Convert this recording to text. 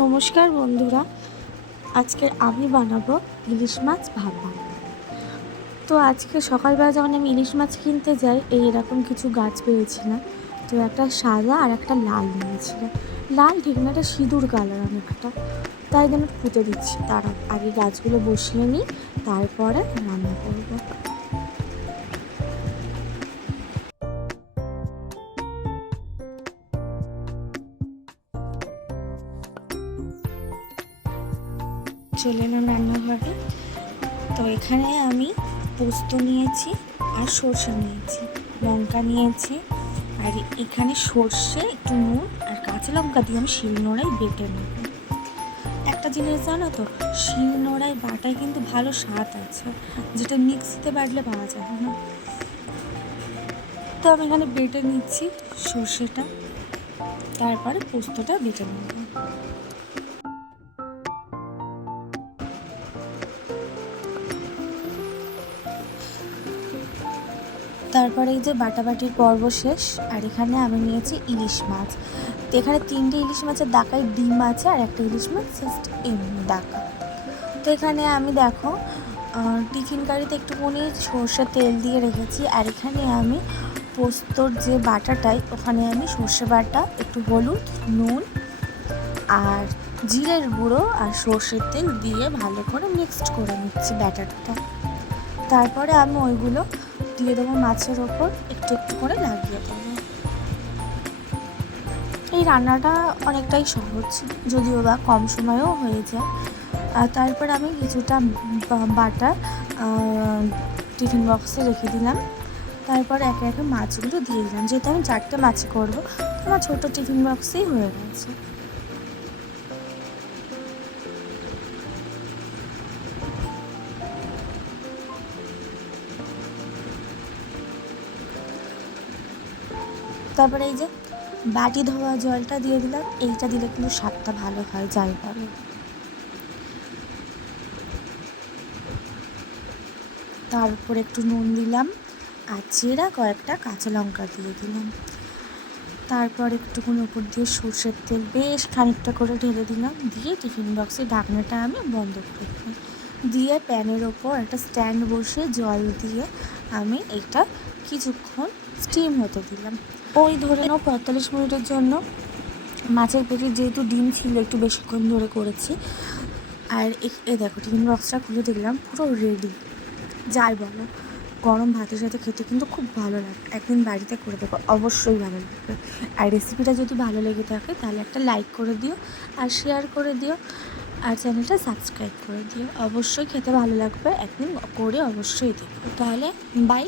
নমস্কার বন্ধুরা, আজকে আমি বানাবো ইলিশ মাছ ভাপা। তো আজকে সকালবেলা যখন আমি ইলিশ মাছ কিনতে যাই, এই এরকম কিছু গাছ পেয়েছিলাম। তো একটা সাদা আর একটা লাল নিয়েছিল লাল ঠিক না, একটা সিঁদুর কালার অনেকটা। তাই জন্য পুঁতে দিচ্ছি। তার আগে গাছগুলো বসিয়ে নিই, তারপরে রান্না করব। চলে এলাম রান্নাঘরে। তো এখানে আমি পোস্ত নিয়েছি আর সর্ষে নিয়েছি, লঙ্কা নিয়েছি। আর এখানে সর্ষে, একটু নুন আর কাঁচা লঙ্কা দিয়ে আমি শিলনোড়ায় বেটে নেব। একটা জিনিস জানো তো, শিল শিলনোড়ায় বাটায় কিন্তু ভালো স্বাদ আছে, যেটা মিক্সিতে বাটলে পাওয়া যাবে না? তো আমি এখানে বেটে নিচ্ছি সর্ষেটা, তারপরে পোস্তটা বেটে নেব। তারপরে এই যে বাটাবাটির পর্ব শেষ, আর এখানে আমি নিয়েছি ইলিশ মাছ। তো এখানে তিনটে ইলিশ মাছের ডাকায় ডিম আছে আর একটা ইলিশ মাছ জাস্ট এমনি ডাকা তো এখানে আমি দেখো টিফিন কারিতে একটুখানি সর্ষের তেল দিয়ে রেখেছি, আর এখানে আমি পোস্তর যে বাটাটাই, ওখানে আমি সর্ষে বাটা, একটু হলুদ, নুন, আর জিরের গুঁড়ো আর সর্ষের তেল দিয়ে ভালো করে মিক্সড করে নিচ্ছি ব্যাটারটা। তারপরে আমি ওইগুলো দিয়ে দেবো মাছের ওপর, একটু একটু করে লাগিয়ে দেবো। এই রান্নাটা অনেকটাই সহজ, যদিও বা কম সময়েও হয়ে যায়। তারপর আমি কিছুটা বা- বাটা টিফিন বক্সে রেখে দিলাম। তারপর একে একে মাছগুলো দিয়ে দিলাম। যেহেতু আমি চারটে মাছ করব, আমার ছোটো টিফিন বক্সেই হয়ে গেছে। তারপরে এই যে বাটি ধোয়া জলটা দিয়ে দিলাম, এইটা দিলে কিন্তু স্বাদটা ভালো হয় যাই বলো তারপর একটু নুন দিলাম আর চেরা কয়েকটা কাঁচা লঙ্কা দিয়ে দিলাম। তারপর একটুকুন উপর দিয়ে সর্ষের তেল বেশ খানিকটা করে ঢেলে দিলাম, দিয়ে টিফিন বক্সে ঢাকনাটা আমি বন্ধ করে দিলাম। দিয়ে প্যানের ওপর একটা স্ট্যান্ড বসে জল দিয়ে আমি এটা কিছুক্ষণ স্টিম হতে দিলাম। ওই ধরে নাও পঁয়তাল্লিশ মিনিটের জন্য মাছের পেটে যেহেতু ডিম ছিল একটু বেশিক্ষণ ধরে করেছি, আর এ- দেখো টিফিন বক্সটা খুলে দেখলাম, পুরো রেডি যাই বলো, গরম ভাতের সাথে খেতে কিন্তু খুব ভালো লাগে। একদিন বাড়িতে করে দেবো অবশ্যই ভালো লাগবে। আর রেসিপিটা যদি ভালো লেগে থাকে, তাহলে একটা লাইক করে দিও আর শেয়ার করে দিও। আর চ্যানেলটা সাবস্ক্রাইব করে দিও। অবশ্যই খেতে ভালো লাগবে। একদিন করে অবশ্যই দেখো। তাহলে বাই